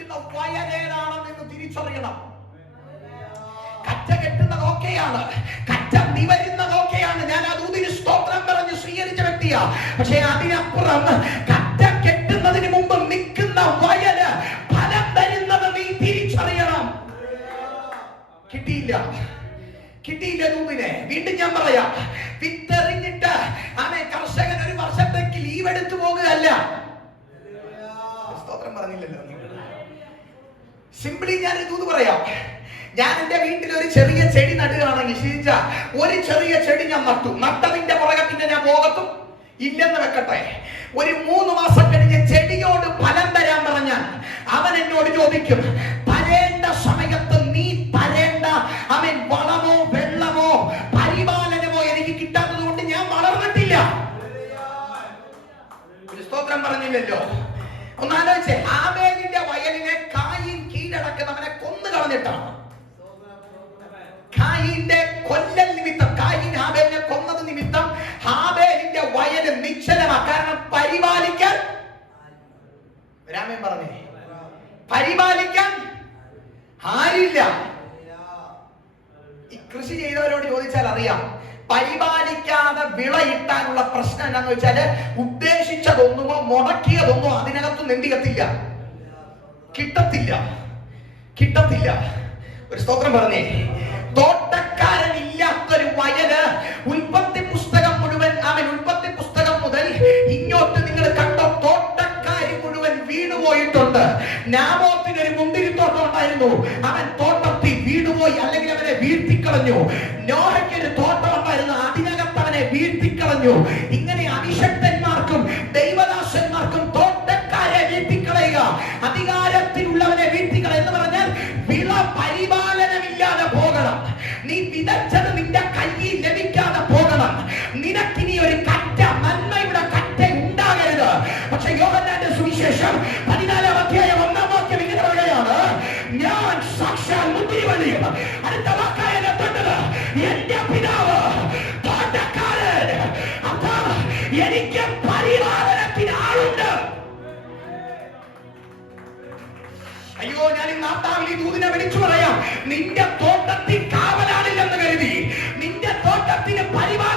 നിൽക്കുന്ന വയലേതാണെന്ന് തിരിച്ചറിയണം. കറ്റ കെട്ടുന്നതൊക്കെയാണ് കറ്റ നിവരുന്നതൊക്കെയാണ് ഞാൻ അത് ഊതിന് സ്തോത്രം പറഞ്ഞ് സ്വീകരിച്ച വ്യക്തിയാ. പക്ഷെ അതിനപ്പുറം കറ്റ കെട്ടുന്നതിന് മുമ്പ് നിൽക്കുന്ന വയൽ ഫലം തരുന്നത് നീ തിരിച്ചറിയണം. കിട്ടിയില്ല. കിട്ടിയില്ല നൂപിനെ വീണ്ടും ഞാൻ പറയാം. വിത്തെറിഞ്ഞിട്ട് അവൻ കർഷകൻ ഒരു വർഷത്തേക്ക് ലീവ് എടുത്തു പോകുകയല്ല. സ്തോത്രം പറഞ്ഞില്ലല്ലോ നിങ്ങൾ. സിംപിളി ഞാൻ ഇതൊന്ന് പറയാം. ഞാൻ എന്റെ വീട്ടിൽ ഒരു ചെറിയ ചെടി നടുകയാണെങ്കിൽ ശീലിച്ച ഒരു ചെറിയ ചെടി ഞാൻ നട്ടു. നട്ടതിന്റെ പുറകെ പിന്നെ ഞാൻ പോകത്തും ഇല്ലെന്ന് വെക്കട്ടെ. ഒരു മൂന്ന് മാസം കഴിഞ്ഞ് ചെടിയോട് ഫലം തരാൻ പറഞ്ഞാൽ അവൻ എന്നോട് ചോദിക്കും പരേണ്ട സമയത്ത് നീ പരേണ്ട അവൻ വളമോ വെള്ളമോ പരിപാലനമോ എനിക്ക് കിട്ടാത്തത് കൊണ്ട് ഞാൻ വളർന്നിട്ടില്ല. സ്തോത്രം പറഞ്ഞില്ലല്ലോ. ഒന്നാലോചിച്ചേ ആമേലിന്റെ വയലിനെ കൊന്നു കളഞ്ഞിട്ടാണ് കായിന്റെ കൊല്ലൽ നിമിത്തം കായിൻ ഹാബേലിനെ കൊന്നത് നിമിത്തം ഹാബേലിന്റെ വയൽ നിശ്ചലമാ. കാരണം പരിപാലിക്കാൻ രാമൻ പറഞ്ഞേ പരിപാലിക്കാൻ ആരില്ല. കൃഷി ചെയ്തവരോട് ചോദിച്ചാൽ അറിയാം. പരിപാലിക്കാതെ വിളയിട്ടാനുള്ള പ്രശ്നം എന്താന്ന് വെച്ചാൽ ഉദ്ദേശിച്ചതൊന്നുമോ മുടക്കിയതൊന്നോ അതിനകത്ത് നെന്തികത്തില്ല. കിട്ടത്തില്ല. കിട്ടത്തില്ല. ഒരു സ്തോത്രം പറഞ്ഞേ. തോട്ടക്കാരൻ ഇല്ലാത്തൊരു വയൽ ഉൽപ്പത്തി പുസ്തകം മുഴുവൻ അവൻ ഉൽപ്പത്തി പുസ്തകം മുതൽ ഇങ്ങോട്ട് നിങ്ങൾ കണ്ടോ? തോട്ടക്കാരി മുഴുവൻ വീണുപോയിട്ടുണ്ട് നാമോത്തിന് ഒരു മുന്തിരിത്തോട്ടം ഉണ്ടായിരുന്നു അവൻ തോട്ടത്തിൽ വീണുപോയി അല്ലെങ്കിൽ അവനെ വീഴ്ത്തിക്കളഞ്ഞു. നോഹയ്ക്ക് ഒരു തോട്ടം ഉണ്ടായിരുന്നു അതിനകത്ത് അവനെ വീഴ്ത്തിക്കളഞ്ഞു. ഇങ്ങനെ അഭിഷക്തന്മാർക്കും ദൈവദാസന്മാർക്കും തോട്ടക്കാരെ വീഴ്ത്തിക്കളയുക. അധികാരത്തിലുള്ളവനെ പോകണം. നീ വിതച്ചത് നിന്റെ കയ്യിൽ ലഭിക്കാതെ പോകണം. നിനക്കിനി ഒരു കറ്റ നന്മയുടെ കറ്റ ഉണ്ടാകരുത്. പക്ഷെ യോഹന്നാന്റെ സുവിശേഷം പതിനാലാം അധ്യായം ഒന്നാം വാക്യം ഇങ്ങനെ പറയുകയാണ്. ഞാൻ സാക്ഷാൽ മുന്തിരിവള്ളിയും അടുത്ത വാക്കായ തൊട്ടത് എന്റെ പിതാവ് തോട്ടക്കാരൻ. അതാ എനിക്ക് പരിപാലനത്തിന് ആളുണ്ട്. അയ്യോ ഞാൻ ഈ നാട്ടാവിൽ ദൂതിനെ വിളിച്ചു പറയാം. നിന്റെ തോട്ടത്തിൽ കാവലാളില്ലെന്ന്